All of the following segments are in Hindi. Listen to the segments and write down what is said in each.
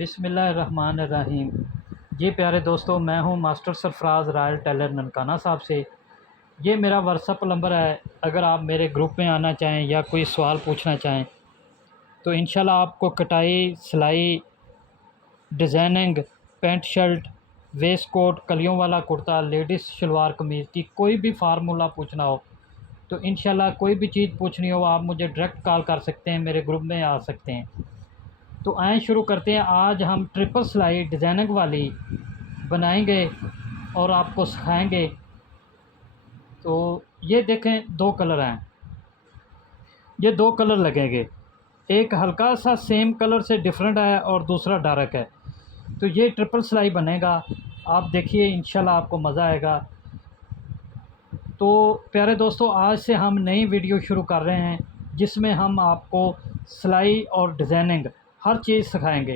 बिस्मिल्लाहिर्रहमानिर्रहीम। जी प्यारे दोस्तों, मैं हूं master Sarfaraz Royal Tailor Nankana Sahib से। ये मेरा व्हाट्सअप नंबर है। अगर आप मेरे ग्रुप में आना चाहें या कोई सवाल पूछना चाहें तो इंशाल्लाह आपको कटाई, सिलाई, designing, pant shirt, waistcoat, कलियों वाला कुर्ता, लेडीज़ शलवार कमीज़ की कोई भी फार्मूला पूछना हो तो इंशाल्लाह कोई भी चीज़ पूछनी हो आप मुझे डायरेक्ट कॉल कर सकते हैं, मेरे ग्रुप में आ सकते हैं। तो आए शुरू करते हैं। आज हम ट्रिपल सिलाई डिज़ाइनिंग वाली बनाएंगे और आपको सिखाएंगे। तो ये देखें, दो कलर हैं, ये दो कलर लगेंगे। एक हल्का सा सेम कलर से डिफरेंट है और दूसरा डार्क है। तो ये ट्रिपल सिलाई बनेगा। आप देखिए, इंशाल्लाह आपको मज़ा आएगा। तो प्यारे दोस्तों, आज से हम नई वीडियो शुरू कर रहे हैं जिसमें हम आपको सिलाई और डिज़ाइनिंग हर चीज़ सिखाएंगे।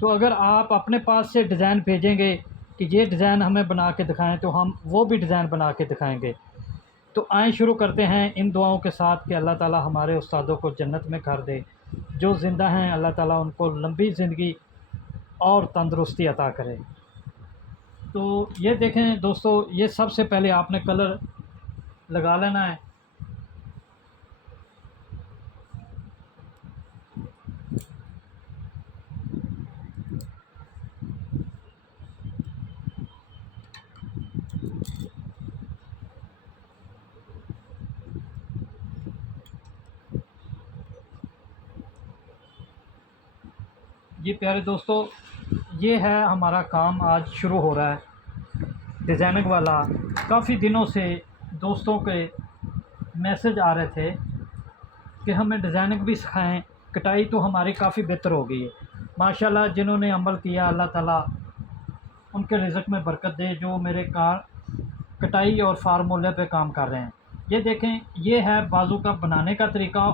तो अगर आप अपने पास से डिज़ाइन भेजेंगे कि ये डिज़ाइन हमें बना के दिखाएं तो हम वो भी डिज़ाइन बना के दिखाएंगे। तो आए शुरू करते हैं इन दुआओं के साथ कि अल्लाह ताला हमारे उस्तादों को जन्नत में कर दे। जो ज़िंदा हैं अल्लाह ताला उनको लंबी ज़िंदगी और तंदुरुस्ती अता करे। तो ये देखें दोस्तों, ये सबसे पहले आपने कलर लगा लेना है। ये प्यारे दोस्तों, ये है हमारा काम, आज शुरू हो रहा है डिज़ाइनिंग वाला। काफ़ी दिनों से दोस्तों के मैसेज आ रहे थे कि हमें डिज़ाइनिंग भी सिखाएं। कटाई तो हमारी काफ़ी बेहतर हो गई है माशाल्लाह। जिन्होंने अमल किया अल्लाह ताला उनके रिज़्क़ में बरकत दे, जो मेरे कटाई और फार्मूले पे काम कर रहे हैं। ये देखें, ये है बाजू का बनाने का तरीका।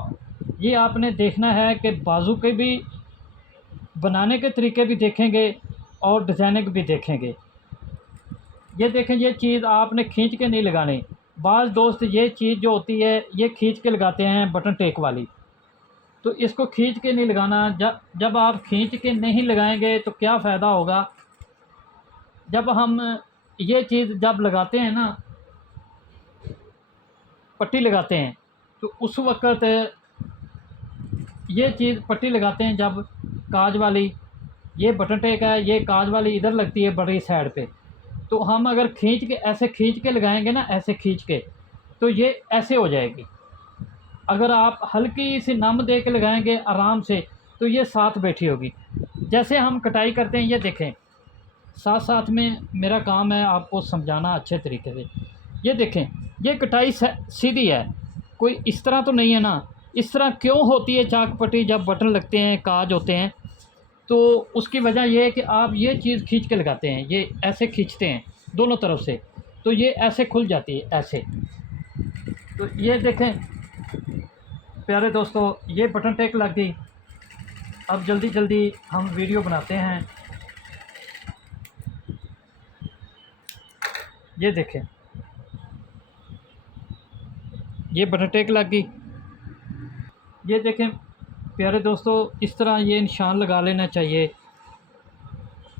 ये आपने देखना है कि बाजू के भी बनाने के तरीके भी देखेंगे और डिज़ाइनिंग भी देखेंगे। ये देखें, ये चीज़ आपने खींच के नहीं लगानी। बाज़ दोस्त ये चीज़ जो होती है ये खींच के लगाते हैं, बटन टेक वाली। तो इसको खींच के नहीं लगाना। जब आप खींच के नहीं लगाएंगे तो क्या फ़ायदा होगा। जब हम ये चीज़ जब लगाते हैं ना, पट्टी लगाते हैं, तो उस वक़्त ये चीज़ पट्टी लगाते हैं जब काज वाली, ये बटन टेक है, ये काज वाली इधर लगती है बड़ी साइड पे। तो हम अगर खींच के ऐसे खींच के लगाएंगे ना, ऐसे खींच के, तो ये ऐसे हो जाएगी। अगर आप हल्की सी नम दे के लगाएंगे आराम से तो ये साथ बैठी होगी। जैसे हम कटाई करते हैं, ये देखें, साथ साथ में मेरा काम है आपको समझाना अच्छे तरीके से। ये देखें, ये कटाई सीधी है, कोई इस तरह तो नहीं है ना। इस तरह क्यों होती है चाक पट्टी जब बटन लगते हैं, काज होते हैं? तो उसकी वजह यह है कि आप ये चीज़ खींच के लगाते हैं, ये ऐसे खींचते हैं दोनों तरफ से, तो ये ऐसे खुल जाती है ऐसे। तो ये देखें प्यारे दोस्तों, ये बटन टेक लग गई। अब जल्दी जल्दी हम वीडियो बनाते हैं। ये देखें, ये बटन टेक लग गई। ये देखें प्यारे दोस्तों, इस तरह ये निशान लगा लेना चाहिए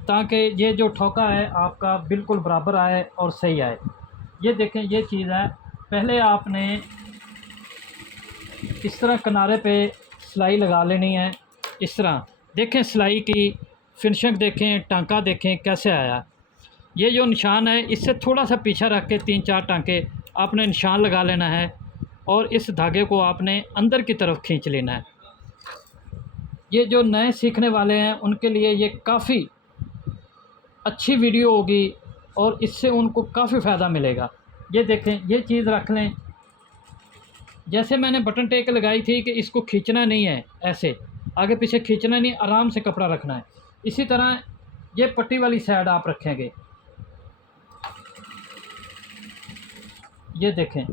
ताकि ये जो ठोका है आपका बिल्कुल बराबर आए और सही आए। ये देखें, ये चीज़ है। पहले आपने इस तरह किनारे पे सिलाई लगा लेनी है। इस तरह देखें, सिलाई की फिनिशिंग देखें, टांका देखें कैसे आया। ये जो निशान है इससे थोड़ा सा पीछे रख के 3-4 टांके आपने निशान लगा लेना है और इस धागे को आपने अंदर की तरफ खींच लेना है। ये जो नए सीखने वाले हैं उनके लिए ये काफ़ी अच्छी वीडियो होगी और इससे उनको काफ़ी फ़ायदा मिलेगा। ये देखें, ये चीज़ रख लें। जैसे मैंने बटन टेक लगाई थी कि इसको खींचना नहीं है, ऐसे आगे पीछे खींचना नहीं, आराम से कपड़ा रखना है। इसी तरह ये पट्टी वाली साइड आप रखेंगे। ये देखें।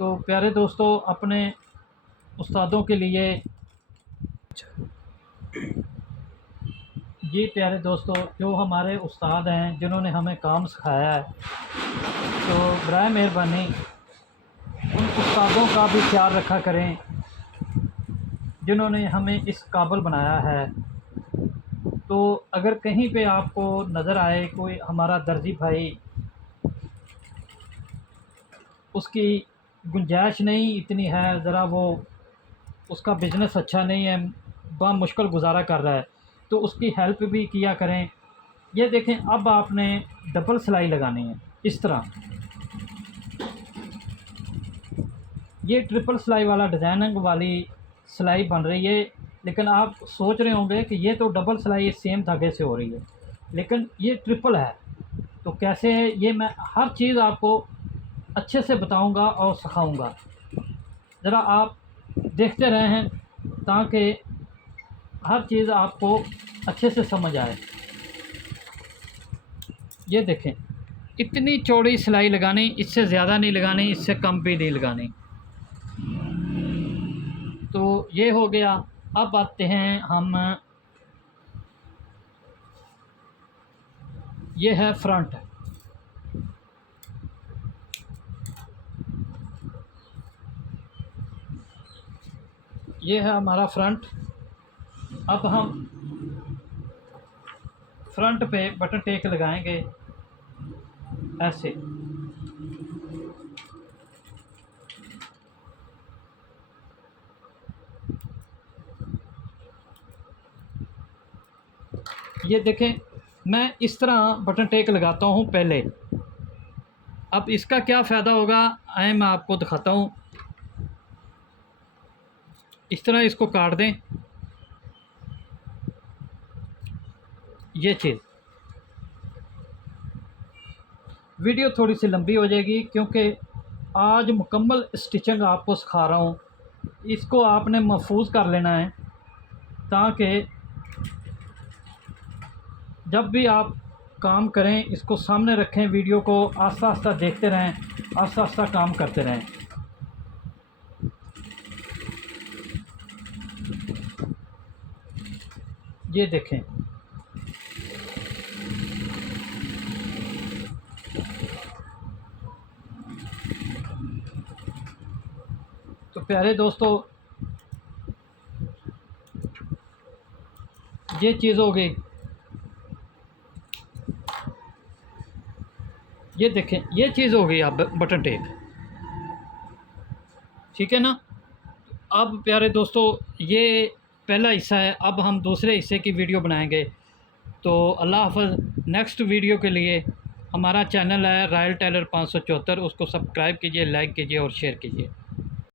तो प्यारे दोस्तों, अपने उस्तादों के लिए जी प्यारे दोस्तों, जो हमारे उस्ताद हैं जिन्होंने हमें काम सिखाया है, तो बराए मेहरबानी उन उस्तादों का भी ख्याल रखा करें जिन्होंने हमें इस काबिल बनाया है। तो अगर कहीं पे आपको नज़र आए कोई हमारा दर्जी भाई, उसकी गुंजाइश नहीं इतनी है, ज़रा वो उसका बिज़नेस अच्छा नहीं है, बड़ा मुश्किल गुजारा कर रहा है, तो उसकी हेल्प भी किया करें। ये देखें, अब आपने डबल सिलाई लगानी है इस तरह। ये ट्रिपल सिलाई वाला डिज़ाइनिंग वाली सिलाई बन रही है, लेकिन आप सोच रहे होंगे कि ये तो डबल सिलाई सेम धागे से हो रही है, लेकिन ये ट्रिपल है। तो कैसे है ये, मैं हर चीज़ आपको अच्छे से बताऊंगा और सिखाऊंगा। ज़रा आप देखते रहें ताकि हर चीज़ आपको अच्छे से समझ आए। ये देखें, इतनी चौड़ी सिलाई लगानी, इससे ज़्यादा नहीं लगानी, इससे कम भी नहीं लगानी। तो ये हो गया। अब आते हैं हम, ये है फ्रंट। ये है हमारा फ्रंट। अब हम फ्रंट पे बटन टेक लगाएंगे ऐसे। ये देखें, मैं इस तरह बटन टेक लगाता हूँ पहले। अब इसका क्या फ़ायदा होगा आए मैं आपको दिखाता हूँ। इस तरह इसको काट दें, ये चीज़। वीडियो थोड़ी सी लंबी हो जाएगी क्योंकि आज मुकम्मल स्टिचिंग आपको सिखा रहा हूँ। इसको आपने महफूज कर लेना है ताकि जब भी आप काम करें इसको सामने रखें, वीडियो को आस्ता आस्ता देखते रहें, आस्ता आस्ता काम करते रहें। ये देखें, तो प्यारे दोस्तों, ये चीज़ हो गई। ये देखें, ये चीज़ हो गई अब बटन टेक, ठीक है ना। अब प्यारे दोस्तों, ये पहला हिस्सा है, अब हम दूसरे हिस्से की वीडियो बनाएंगे। तो अल्लाह हाफ़िज़। नेक्स्ट वीडियो के लिए हमारा चैनल है रॉयल टेलर 574, उसको सब्सक्राइब कीजिए, लाइक कीजिए और शेयर कीजिए।